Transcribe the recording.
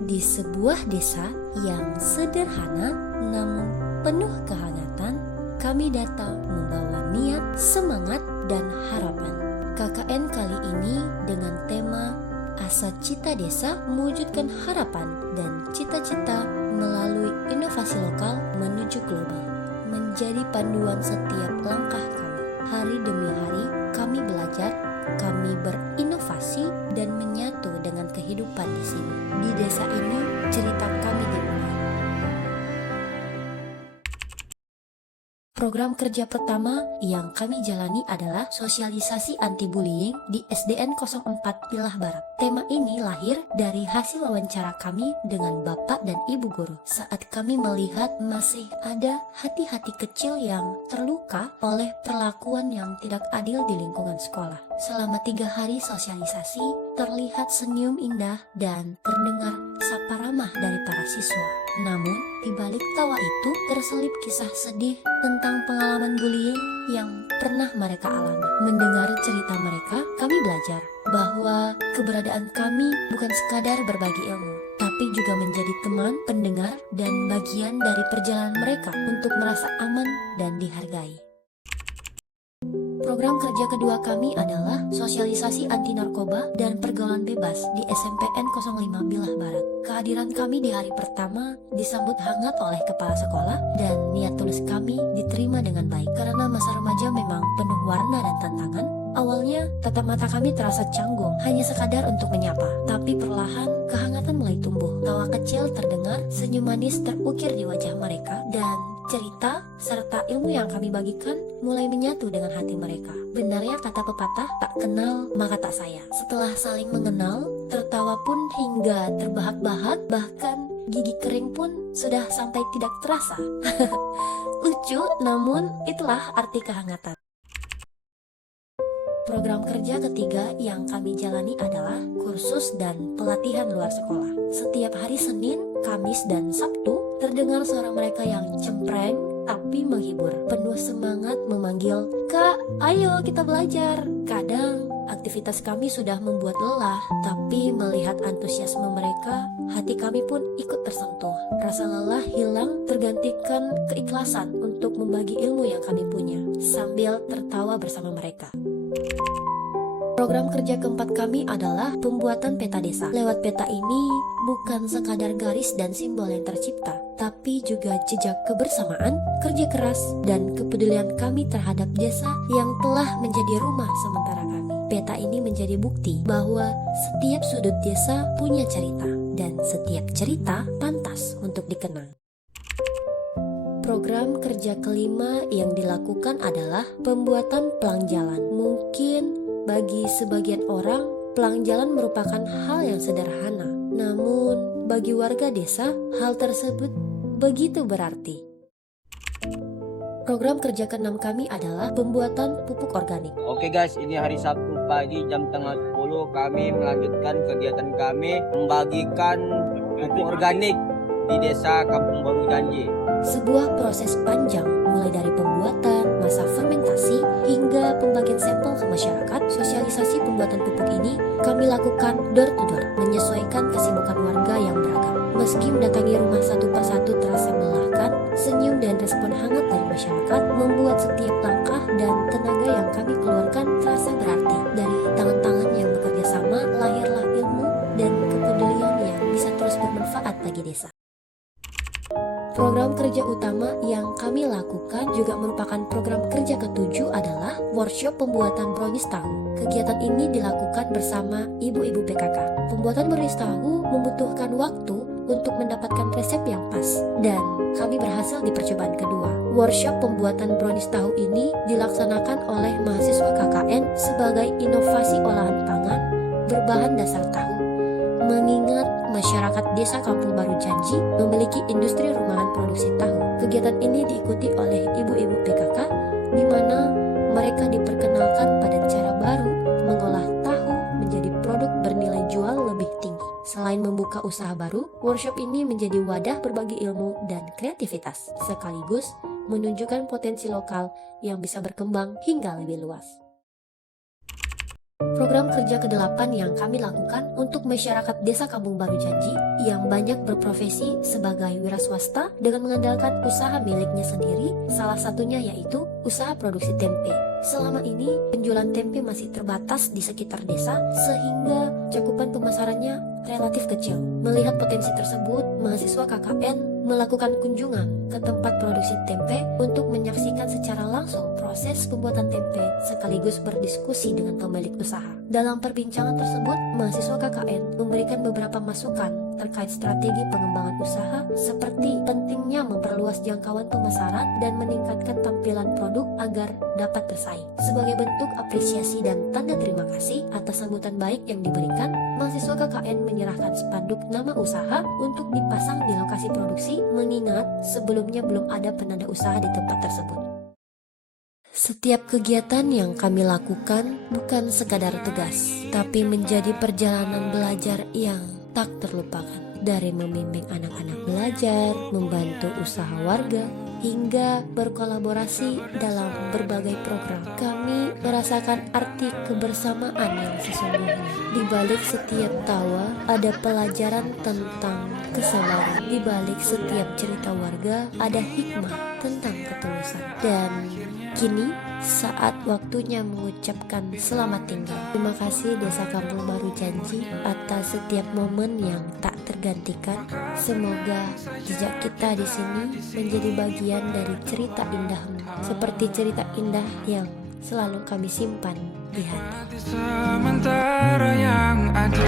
Di sebuah desa yang sederhana namun penuh kehangatan, kami datang membawa niat, semangat, dan harapan. KKN kali ini dengan tema Asa Cita Desa mewujudkan harapan dan cita-cita melalui inovasi lokal menuju global, menjadi panduan setiap langkah kami. Hari demi hari kami belajar, kami berinovasi dan menyatu dengan kehidupan di sini. Di desa ini cerita kami dimulai. Program kerja pertama yang kami jalani adalah sosialisasi anti-bullying di SDN 04 Pilah Barat. Tema ini lahir dari hasil wawancara kami dengan Bapak dan Ibu guru saat kami melihat masih ada hati-hati kecil yang terluka oleh perlakuan yang tidak adil di lingkungan sekolah. Selama 3 hari sosialisasi, terlihat senyum indah dan terdengar sapa ramah dari para siswa. Namun, di balik tawa itu terselip kisah sedih tentang pengalaman bullying yang pernah mereka alami. Mendengar cerita mereka, kami belajar bahwa keberadaan kami bukan sekadar berbagi ilmu, tapi juga menjadi teman, pendengar, dan bagian dari perjalanan mereka untuk merasa aman dan dihargai. Program kerja kedua kami adalah sosialisasi anti narkoba dan pergaulan bebas di SMPN 05 Bilah Barat. Kehadiran kami di hari pertama disambut hangat oleh kepala sekolah dan niat tulus kami diterima dengan baik. Karena masa remaja memang penuh warna dan tantangan, awalnya tatap mata kami terasa canggung, hanya sekadar untuk menyapa. Tapi perlahan kehangatan mulai tumbuh. Tawa kecil terdengar, senyum manis terukir di wajah mereka, dan cerita serta ilmu yang kami bagikan mulai menyatu dengan hati mereka. Benarnya kata pepatah, tak kenal maka tak sayang. Setelah saling mengenal, tertawa pun hingga terbahak-bahak, bahkan gigi kering pun sudah sampai tidak terasa. Lucu, namun itulah arti kehangatan. Program kerja ketiga yang kami jalani adalah kursus dan pelatihan luar sekolah. Setiap hari Senin, Kamis, dan Sabtu terdengar suara mereka yang cempreng tapi menghibur, penuh semangat memanggil, "Kak, ayo kita belajar." Kadang aktivitas kami sudah membuat lelah, tapi melihat antusiasme mereka, hati kami pun ikut tersentuh. Rasa lelah hilang tergantikan keikhlasan untuk membagi ilmu yang kami punya, sambil tertawa bersama mereka. Program kerja keempat kami adalah pembuatan peta desa. Lewat peta ini, bukan sekadar garis dan simbol yang tercipta, tapi juga jejak kebersamaan, kerja keras, dan kepedulian kami terhadap desa yang telah menjadi rumah sementara kami. Peta ini menjadi bukti bahwa setiap sudut desa punya cerita, dan setiap cerita pantas untuk dikenang. Program kerja kelima yang dilakukan adalah pembuatan pelang jalan. Mungkin bagi sebagian orang, pelang jalan merupakan hal yang sederhana. Namun, bagi warga desa, hal tersebut begitu berarti. Program kerja keenam kami adalah pembuatan pupuk organik. Oke guys, ini hari Sabtu pagi jam tengah 10 kami melanjutkan kegiatan kami membagikan pupuk organik di desa Kampung Baru Janji. Sebuah proses panjang, mulai dari pembuatan, masa fermentasi, hingga pembagian sampel ke masyarakat. Sosialisasi pembuatan pupuk ini kami lakukan door to door, menyesuaikan kesibukan warga yang beragam. Meski mendatangi rumah satu persatu terasa melelahkan, senyum dan respon hangat dari masyarakat membuat setiap langkah dan tenaga yang kami keluarkan terasa berarti. Dari tangan-tangan yang bekerja sama, lahirlah ilmu dan kepedulian yang bisa terus bermanfaat bagi desa. Program kerja utama yang kami lakukan juga merupakan program kerja ketujuh adalah workshop pembuatan brownies tahu. Kegiatan ini dilakukan bersama ibu-ibu PKK. Pembuatan brownies tahu membutuhkan waktu untuk mendapatkan resep yang pas, dan kami berhasil di percobaan kedua. Workshop pembuatan brownies tahu ini dilaksanakan oleh mahasiswa KKN sebagai inovasi olahan pangan berbahan dasar tahu. Mengingat masyarakat desa Kampung Baru Janji memiliki industri rumahan produksi tahu. Kegiatan ini diikuti oleh ibu-ibu PKK, di mana mereka diperkenalkan pada cara baru mengolah tahu menjadi produk bernilai jual lebih tinggi. Selain membuka usaha baru, workshop ini menjadi wadah berbagi ilmu dan kreativitas, sekaligus menunjukkan potensi lokal yang bisa berkembang hingga lebih luas. Program kerja ke-8 yang kami lakukan untuk masyarakat Desa Kampung Baru Janji yang banyak berprofesi sebagai wira swasta dengan mengandalkan usaha miliknya sendiri, salah satunya yaitu usaha produksi tempe. Selama ini penjualan tempe masih terbatas di sekitar desa sehingga cakupan pemasarannya relatif kecil. Melihat potensi tersebut, mahasiswa KKN melakukan kunjungan ke tempat produksi tempe untuk menyaksikan secara langsung proses pembuatan tempe sekaligus berdiskusi dengan pemilik usaha. Dalam perbincangan tersebut, mahasiswa KKN memberikan beberapa masukan terkait strategi pengembangan usaha seperti pentingnya memperluas jangkauan pemasaran dan meningkatkan tampilan produk agar dapat bersaing. Sebagai bentuk apresiasi dan tanda terima kasih atas sambutan baik yang diberikan, mahasiswa KKN menyerahkan spanduk nama usaha untuk dipasang di lokasi produksi mengingat sebelumnya belum ada penanda usaha di tempat tersebut. Setiap kegiatan yang kami lakukan bukan sekadar tugas, tapi menjadi perjalanan belajar yang tak terlupakan. Dari membimbing anak-anak belajar, membantu usaha warga, hingga berkolaborasi dalam berbagai program. Kami merasakan arti kebersamaan yang sesungguhnya. Di balik setiap tawa ada pelajaran tentang kesabaran. Di balik setiap cerita warga ada hikmah tentang ketulusan. Dan kini saat waktunya mengucapkan selamat tinggal. Terima kasih Desa Kampung Baru Janji atas setiap momen yang tak tergantikan. Semoga jejak kita di sini menjadi bagian dari cerita indahmu, seperti cerita indah yang selalu kami simpan di hati. Sementara yang ada